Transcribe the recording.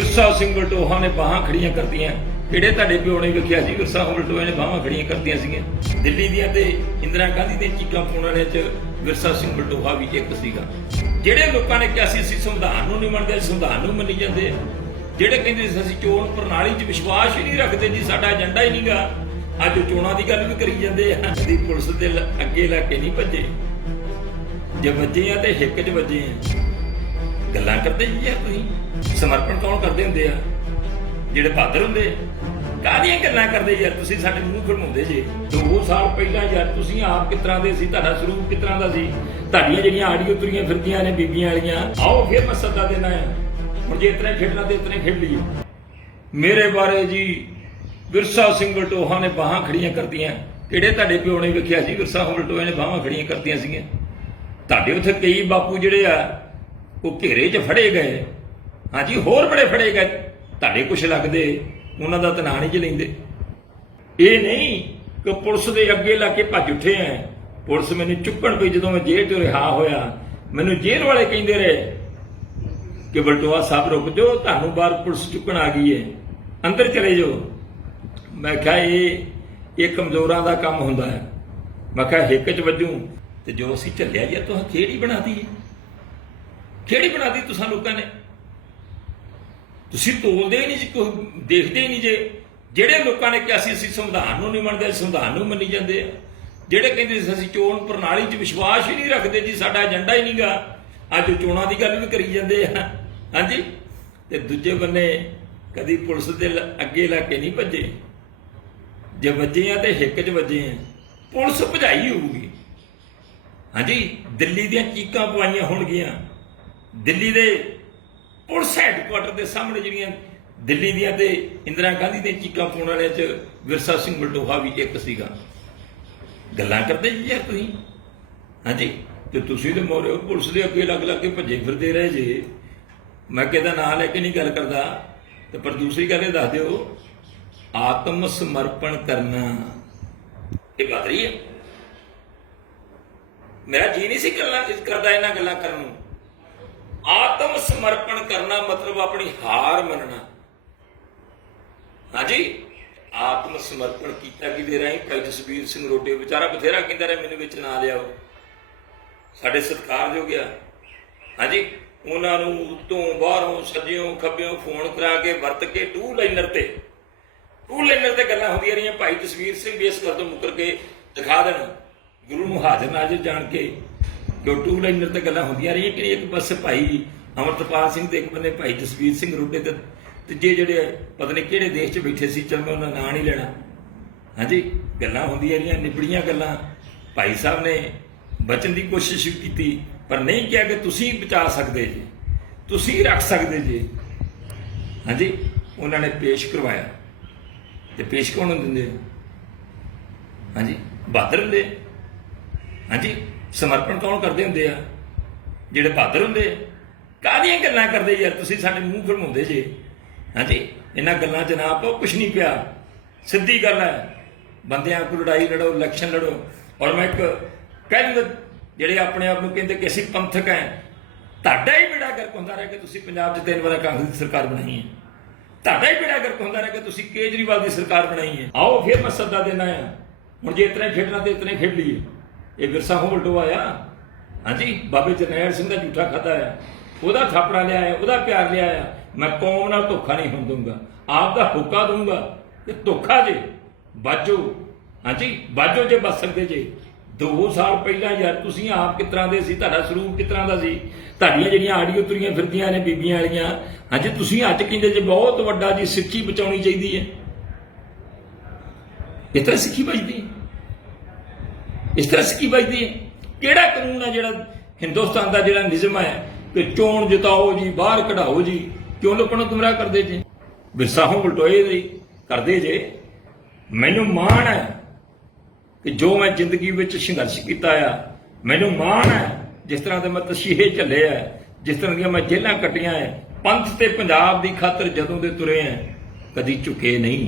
ਵਿਰਸਾ ਸਿੰਘ ਬਲਟੋਹਾ ਨੇ ਬਾਹਾਂ ਖੜੀਆਂ ਕਰਤੀਆਂ ਕਿਹੜੇ ਤੁਹਾਡੇ ਪਿਓ ਨੇ ਵੇਖਿਆ ਸੀ ਵਿਰਸਾ ਬਲਟੋਹਾ ਨੇ ਬਾਹਾਂ ਖੜੀਆਂ ਕਰਤੀਆਂ ਸੀਗੀਆਂ? ਦਿੱਲੀ ਦੀਆਂ ਤੇ ਇੰਦਰਾ ਗਾਂਧੀ ਦੇ ਚੀਕਾਂ ਪਾਉਣ ਵਾਲਿਆਂ 'ਚ ਵਿਰਸਾ ਸਿੰਘ ਬਲਟੋਹਾ ਵੀ ਇੱਕ ਸੀਗਾ। ਜਿਹੜੇ ਲੋਕਾਂ ਨੇ ਕਿਹਾ ਸੀ, ਅਸੀਂ ਸੰਵਿਧਾਨ ਨੂੰ ਨਹੀਂ ਮੰਨਦੇ ਸੰਵਿਧਾਨ ਨੂੰ ਮੰਨੀ ਜਾਂਦੇ ਜਿਹੜੇ ਕਹਿੰਦੇ ਸੀ, ਅਸੀਂ ਚੋਣ ਪ੍ਰਣਾਲੀ 'ਚ ਵਿਸ਼ਵਾਸ ਹੀ ਨਹੀਂ ਰੱਖਦੇ ਜੀ, ਸਾਡਾ ਏਜੰਡਾ ਹੀ ਨਹੀਂਗਾ। ਅੱਜ ਚੋਣਾਂ ਦੀ ਗੱਲ ਵੀ ਕਰੀ ਜਾਂਦੇ ਆ। ਦੀ ਪੁਲਿਸ ਦੇ ਅੱਗੇ ਲਾ ਕੇ ਨਹੀਂ ਭੱਜੇ। ਜੇ ਵੱਜੇ ਆ ਤੇ ਹਿੱਕ 'ਚ ਵੱਜੇ ਆ। ਗੱਲਾਂ ਕਰਦੇ ਜੀ ਯਾਰ ਤੁਸੀਂ। ਸਮਰਪਣ ਕੌਣ ਕਰਦੇ ਹੁੰਦੇ ਆ? ਜਿਹੜੇ ਬਹਾਦਰ ਹੁੰਦੇ ਕਾਹਦੀਆਂ ਗੱਲਾਂ ਕਰਦੇ ਯਾਰ, ਤੁਸੀਂ ਸਾਡੇ ਮੂੰਹ ਖੜਮਾਉਂਦੇ ਜੇ। 2 ਸਾਲ ਪਹਿਲਾਂ ਯਾਰ, ਤੁਸੀਂ ਆਪ ਕਿਸ ਦੇ ਸੀ? ਤੁਹਾਡਾ ਸਰੂਪ ਕਿਸ ਦਾ ਸੀ? ਤੁਹਾਡੀਆਂ ਜਿਹੜੀਆਂ ਆਡੀਓ ਤੁਰੀਆਂ ਫਿਰਦੀਆਂ ਨੇ, ਬੀਬੀਆਂ ਵਾਲੀਆਂ, ਆਓ ਫਿਰ ਮੈਂ ਸੱਦਾ ਦੇਣਾ ਆ। ਹੁਣ ਜੇ ਇਤਨੇ ਖੇਡਣਾ ਤੇ ਇਤਨੇ ਖੇਡ ਲਈਏ। ਮੇਰੇ ਬਾਰੇ ਜੀ, ਵਿਰਸਾ ਸਿੰਘ ਬਲਟੋਹਾ ਨੇ ਬਾਹਾਂ ਖੜੀਆਂ ਕਰਤੀਆਂ ਕਿਹੜੇ ਤੁਹਾਡੇ ਪਿਓ ਨੇ ਵੇਖਿਆ ਸੀ? ਵਿਰਸਾ ਸਿੰਘ ਬਲਟੋਹਾ ਨੇ ਬਾਹਾਂ ਖੜੀਆਂ ਕਰਤੀਆਂ ਸੀਗੀਆਂ। ਤੁਹਾਡੇ ਉੱਥੇ ਕਈ ਬਾਪੂ ਜਿਹੜੇ ਆ ਉਹ ਘੇਰੇ 'ਚ ਫੜੇ ਗਏ। ਹਾਂਜੀ, ਹੋਰ ਬੜੇ ਫੜੇ ਗਏ। ਤੁਹਾਡੇ ਕੁਛ ਲੱਗਦੇ, ਉਹਨਾਂ ਦਾ ਤਾਂ ਨਾਂ ਨਹੀਂ ਚ ਲੈਂਦੇ। ਇਹ ਨਹੀਂ ਕਿ ਪੁਲਿਸ ਦੇ ਅੱਗੇ ਲਾ ਕੇ ਭੱਜ ਉੱਠੇ ਆ ਪੁਲਿਸ ਮੈਨੂੰ ਚੁੱਕਣ ਪਈ ਜਦੋਂ ਮੈਂ ਜੇਲ੍ਹ 'ਚੋਂ ਰਿਹਾ ਹੋਇਆ, ਮੈਨੂੰ ਜੇਲ੍ਹ ਵਾਲੇ ਕਹਿੰਦੇ ਰਹੇ ਕਿ ਬਲਟੋਆ ਸਾਹਿਬ ਰੁਕ ਜਾਓ, ਤੁਹਾਨੂੰ ਬਾਹਰ ਪੁਲਿਸ ਚੁੱਕਣ ਆ ਗਈ ਹੈ ਅੰਦਰ ਚਲੇ ਜਾਓ। ਮੈਂ ਕਿਹਾ, ਇਹ ਇਹ ਕਮਜ਼ੋਰਾਂ ਦਾ ਕੰਮ ਹੁੰਦਾ ਹੈ ਮੈਂ ਕਿਹਾ ਹਿੱਕ 'ਚ ਵੱਜੂ ਤੇ ਜੋ ਅਸੀਂ ਝੱਲਿਆ ਜੀ ਤੁਸੀਂ ਕਿਹੜੀ ਬਣਾਤੀ ਹੈ ਕਿਹੜੀ ਬਣਾਤੀ ਤੁਸੀਂ ਲੋਕਾਂ ਨੇ? ਤੁਸੀਂ ਤੋਲਦੇ ਹੀ ਨਹੀਂ ਜੀ, ਕੋਈ ਦੇਖਦੇ ਹੀ ਨਹੀਂ ਜੇ। ਜਿਹੜੇ ਲੋਕਾਂ ਨੇ ਕਿਹਾ ਸੀ, ਅਸੀਂ ਸੰਵਿਧਾਨ ਨੂੰ ਨਹੀਂ ਮੰਨਦੇ ਸੰਵਿਧਾਨ ਨੂੰ ਮੰਨੀ ਜਾਂਦੇ ਆ। ਜਿਹੜੇ ਕਹਿੰਦੇ ਸੀ, ਅਸੀਂ ਚੋਣ ਪ੍ਰਣਾਲੀ 'ਚ ਵਿਸ਼ਵਾਸ ਹੀ ਨਹੀਂ ਰੱਖਦੇ ਜੀ, ਸਾਡਾ ਏਜੰਡਾ ਹੀ ਨਹੀਂਗਾ। ਅੱਜ ਚੋਣਾਂ ਦੀ ਗੱਲ ਵੀ ਕਰੀ ਜਾਂਦੇ ਆ। ਹਾਂਜੀ? ਤੇ ਦੂਜੇ ਬੰਨੇ ਕਦੀ ਪੁਲਿਸ ਦੇ ਅੱਗੇ ਲਾ ਕੇ ਨਹੀਂ ਭੱਜੇ। ਜੇ ਵੱਜੇ ਆ ਤੇ ਹਿੱਕ 'ਚ ਵੱਜੇ ਆ। ਪੁਲਿਸ ਭਜਾਈ ਹੋਊਗੀ। ਹਾਂਜੀ? ਦਿੱਲੀ ਦੀਆਂ ਚੀਕਾਂ ਪਵਾਈਆਂ ਹੋਣਗੀਆਂ। ਦਿੱਲੀ ਦੇ ਪੁਲਿਸ ਹੈੱਡਕੁਆਟਰ ਦੇ ਸਾਹਮਣੇ ਜਿਹੜੀਆਂ ਦਿੱਲੀ ਦੀਆਂ ਤੇ ਇੰਦਰਾ ਗਾਂਧੀ ਦੇ ਚੀਕਾਂ ਪਾਉਣ ਵਾਲਿਆਂ 'ਚ ਵਿਰਸਾ ਸਿੰਘ ਬਲਟੋਹਾ ਵੀ ਇੱਕ ਸੀਗਾ। ਗੱਲਾਂ ਕਰਦੇ ਜੀ ਯਾਰ ਤੁਸੀਂ? ਹਾਂਜੀ, ਤੇ ਤੁਸੀਂ ਤੇ ਮੋਰੇ ਪੁਲਿਸ ਦੇ ਅੱਗੇ ਲੱਗ ਲੱਗ ਕੇ ਭੱਜੇ ਫਿਰਦੇ ਰਹੇ ਜੇ। ਮੈਂ ਕਿਹਦਾ ਨਾਂ ਲੈ ਕੇ ਨਹੀਂ ਗੱਲ ਕਰਦਾ, ਤੇ ਪਰ ਦੂਸਰੀ ਗੱਲ ਇਹ ਦੱਸ ਦਿਓ, ਆਤਮ ਸਮਰਪਣ ਕਰਨਾ ਇਹ ਬਦਰੀ ਹੈ। ਮੇਰਾ ਜੀ ਨਹੀਂ ਸੀ ਗੱਲਾਂ ਕਰਦਾ ਇਹਨਾਂ ਗੱਲਾਂ ਕਰਨ ਨੂੰ। ਆਤਮ ਸਮਰਪਣ ਕਰਨਾ ਮਤਲਬ ਆਪਣੀ ਹਾਰ ਮੰਨਣਾ। ਹਾਂਜੀ, ਆਤਮ ਸਮਰਪਣ ਕੀਤਾ ਕਿਦੇ ਰਾਹੀਂ? ਭਾਈ ਜਸਵੀਰ ਸਿੰਘ ਰੋਡੇ, ਵਿਚਾਰਾ ਬਥੇਰਾ ਕਹਿੰਦਾ ਰਿਹਾ, ਮੈਨੂੰ ਵਿੱਚ ਨਾ ਲਿਆਓ। ਸਾਡੇ ਸਤਿਕਾਰਯੋਗ ਆ। ਹਾਂਜੀ, ਉਹਨਾਂ ਨੂੰ ਉੱਤੋਂ ਬਾਹਰੋਂ ਸੱਜਿਓਂ ਖੱਬਿਓਂ ਫੋਨ ਕਰਾ ਕੇ ਵਰਤ ਕੇ ਟੂ ਲਾਈਨਰ ਤੇ ਟੂ ਲਾਈਨਰ ਤੇ ਗੱਲਾਂ ਹੁੰਦੀਆਂ ਰਹੀਆਂ। ਭਾਈ ਜਸਵੀਰ ਸਿੰਘ ਵੀ ਇਸ ਗੱਲ ਤੋਂ ਮੁੱਕਰ ਕੇ ਦਿਖਾ ਦੇਣ। ਗੁਰੂ ਨੂੰ ਹਾਜ਼ਰ ਨਾਜ਼ਰ ਜਾਣ ਕੇ ਜੋ ਟੂ ਲਾਈਨਰ ਤੇ ਗੱਲਾਂ ਹੁੰਦੀਆਂ ਰਹੀਆਂ ਕਿ ਇੱਕ ਪਾਸੇ ਭਾਈ ਅਮਰਤਪਾਲ ਸਿੰਘ ਤੇ ਇੱਕ ਬੰਦੇ ਭਾਈ ਜਸਵੀਰ ਸਿੰਘ ਰੋਡੇ ਤੇ ਤੀਜੇ ਜਿਹੜੇ ਪਤਾ ਨਹੀਂ ਕਿਹੜੇ ਦੇਸ਼ 'ਚ ਬੈਠੇ ਸੀ, ਚਲ ਮੈਂ ਉਹਨਾਂ ਨਾਂ ਨਹੀਂ ਲੈਣਾ। ਹਾਂਜੀ, ਗੱਲਾਂ ਹੁੰਦੀਆਂ ਰਹੀਆਂ, ਨਿਬੜੀਆਂ ਗੱਲਾਂ। ਭਾਈ ਸਾਹਿਬ ਨੇ ਬਚਨ ਦੀ ਕੋਸ਼ਿਸ਼ ਵੀ ਕੀਤੀ, ਪਰ ਨਹੀਂ ਕਿਹਾ ਕਿ ਤੁਸੀਂ ਬਚਾ ਸਕਦੇ ਜੀ, ਤੁਸੀਂ ਰੱਖ ਸਕਦੇ ਜੀ। ਹਾਂਜੀ, ਉਹਨਾਂ ਨੇ ਪੇਸ਼ ਕਰਵਾਇਆ ਤੇ ਪੇਸ਼ ਕੌਣ ਦਿੰਦੇ? ਹਾਂਜੀ, ਬਹਾਦਰ ਹੁੰਦੇ ਹਾਂਜੀ ਸਮਰਪਣ ਕੌਣ ਕਰਦੇ ਹੁੰਦੇ ਆ? ਜਿਹੜੇ ਬਹਾਦਰ ਹੁੰਦੇ ਆ। ਕਾਹਦੀਆਂ ਗੱਲਾਂ ਕਰਦੇ ਯਾਰ? ਤੁਸੀਂ ਸਾਡੇ ਮੂੰਹ ਖੜਮਾਉਂਦੇ ਜੇ। ਹਾਂਜੀ, ਇਹਨਾਂ ਗੱਲਾਂ 'ਚ ਨਾ ਪਾਓ ਕੁਛ ਨਹੀਂ ਪਿਆ। ਸਿੱਧੀ ਗੱਲ ਹੈ, ਬੰਦਿਆਂ ਕੋਲ ਲੜਾਈ ਲੜੋ ਇਲੈਕਸ਼ਨ ਲੜੋ। ਔਰ ਮੈਂ ਇੱਕ ਕਹਿੰਦਾ ਜਿਹੜੇ ਆਪਣੇ ਆਪ ਨੂੰ ਕਹਿੰਦੇ ਕਿ ਅਸੀਂ ਪੰਥਕ ਹੈ, ਤੁਹਾਡਾ ਹੀ ਬੇੜਾ ਗਰਕ ਹੁੰਦਾ ਰਿਹਾ ਕਿ ਤੁਸੀਂ ਪੰਜਾਬ 'ਚ ਤਿੰਨ ਵਾਰ ਕਾਂਗਰਸ ਦੀ ਸਰਕਾਰ ਬਣਾਈ ਹੈ। ਤੁਹਾਡਾ ਹੀ ਬੇੜਾ ਗਰਕ ਹੁੰਦਾ ਰਿਹਾ ਕਿ ਤੁਸੀਂ ਕੇਜਰੀਵਾਲ ਦੀ ਸਰਕਾਰ ਬਣਾਈ ਹੈ। ਆਓ, ਫਿਰ ਮੈਂ ਸੱਦਾ ਦੇਣਾ ਆ। ਹੁਣ ਜੇ ਇਤਨੇ ਖੇਡਣਾ ਤੇ ਇਤਨੇ ਖੇਡ ਲਈਏ। ਇਹ ਵਿਰਸਾ ਹੋਲਡੋ ਆਇਆ? ਹਾਂਜੀ, ਬਾਬੇ ਜਰਨੈਲ ਸਿੰਘ ਦਾ ਝੂਠਾ ਖਾਦਾ ਆ ਉਹਦਾ ਥਾਪੜਾ ਲਿਆ ਆ ਉਹਦਾ ਪਿਆਰ ਲਿਆ ਆ ਮੈਂ ਕੌਮ ਨਾਲ ਧੋਖਾ ਨਹੀਂ ਹੋਣ ਦਊਂਗਾ। ਆਪ ਦਾ ਹੁੱਕਾ ਦਊਂਗਾ। ਇਹ ਧੋਖਾ ਜੇ। ਬਾਜੋ। ਹਾਂਜੀ, ਬਾਜੋ ਜੇ ਬਚ ਸਕਦੇ ਜੇ। 2 ਸਾਲ ਪਹਿਲਾਂ ਯਾਰ, ਤੁਸੀਂ ਆਪ ਕਿਸ ਤਰ੍ਹਾਂ ਦੇ ਸੀ? ਤੁਹਾਡਾ ਸਰੂਪ ਕਿਸ ਤਰ੍ਹਾਂ ਦਾ ਸੀ? ਤੁਹਾਡੀਆਂ ਜਿਹੜੀਆਂ ਆਡੀਓ ਤੁਰੀਆਂ ਫਿਰਦੀਆਂ ਨੇ, ਬੀਬੀਆਂ ਵਾਲੀਆਂ। ਹਾਂਜੀ, ਤੁਸੀਂ ਅੱਜ ਕਹਿੰਦੇ ਜੇ ਬਹੁਤ ਵੱਡਾ ਜੀ, ਸਿੱਖੀ ਬਚਾਉਣੀ ਚਾਹੀਦੀ ਹੈ। ਇਹ ਤਾਂ ਸਿੱਖੀ ਬਚਦੀ ਹੈ। ਇਸ ਤਰ੍ਹਾਂ ਸਿੱਖੀ ਵੱਜਦੀ ਹੈ ਕਿਹੜਾ ਕਾਨੂੰਨ ਹੈ ਜਿਹੜਾ ਹਿੰਦੁਸਤਾਨ ਦਾ ਜਿਹੜਾ ਨਿਯਮ ਹੈ ਕਿ ਚੋਣ ਜਿਤਾਓ ਜੀ, ਬਾਹਰ ਕਢਾਓ ਜੀ, ਕਿਉਂ ਲੋਕਾਂ ਨੂੰ ਗੁੰਮਰਾਹ ਕਰਦੇ ਜੀ? ਵਿਰਸਾਹੋਂ ਬਲਟੋਏ ਦੇ ਕਰਦੇ ਜੇ। ਮੈਨੂੰ ਮਾਣ ਹੈ ਕਿ ਜੋ ਮੈਂ ਜ਼ਿੰਦਗੀ ਵਿੱਚ ਸੰਘਰਸ਼ ਕੀਤਾ ਆ, ਮੈਨੂੰ ਮਾਣ ਹੈ ਜਿਸ ਤਰ੍ਹਾਂ ਦੇ ਮੈਂ ਤਸ਼ੀਹੇ ਝੱਲੇ ਆ, ਜਿਸ ਤਰ੍ਹਾਂ ਦੀਆਂ ਮੈਂ ਜੇਲਾਂ ਕੱਟੀਆਂ ਆ। ਪੰਥ ਤੇ ਪੰਜਾਬ ਦੀ ਖਾਤਰ ਜਦੋਂ ਦੇ ਤੁਰੇ ਆ, ਕਦੀ ਝੁਕੇ ਨਹੀਂ।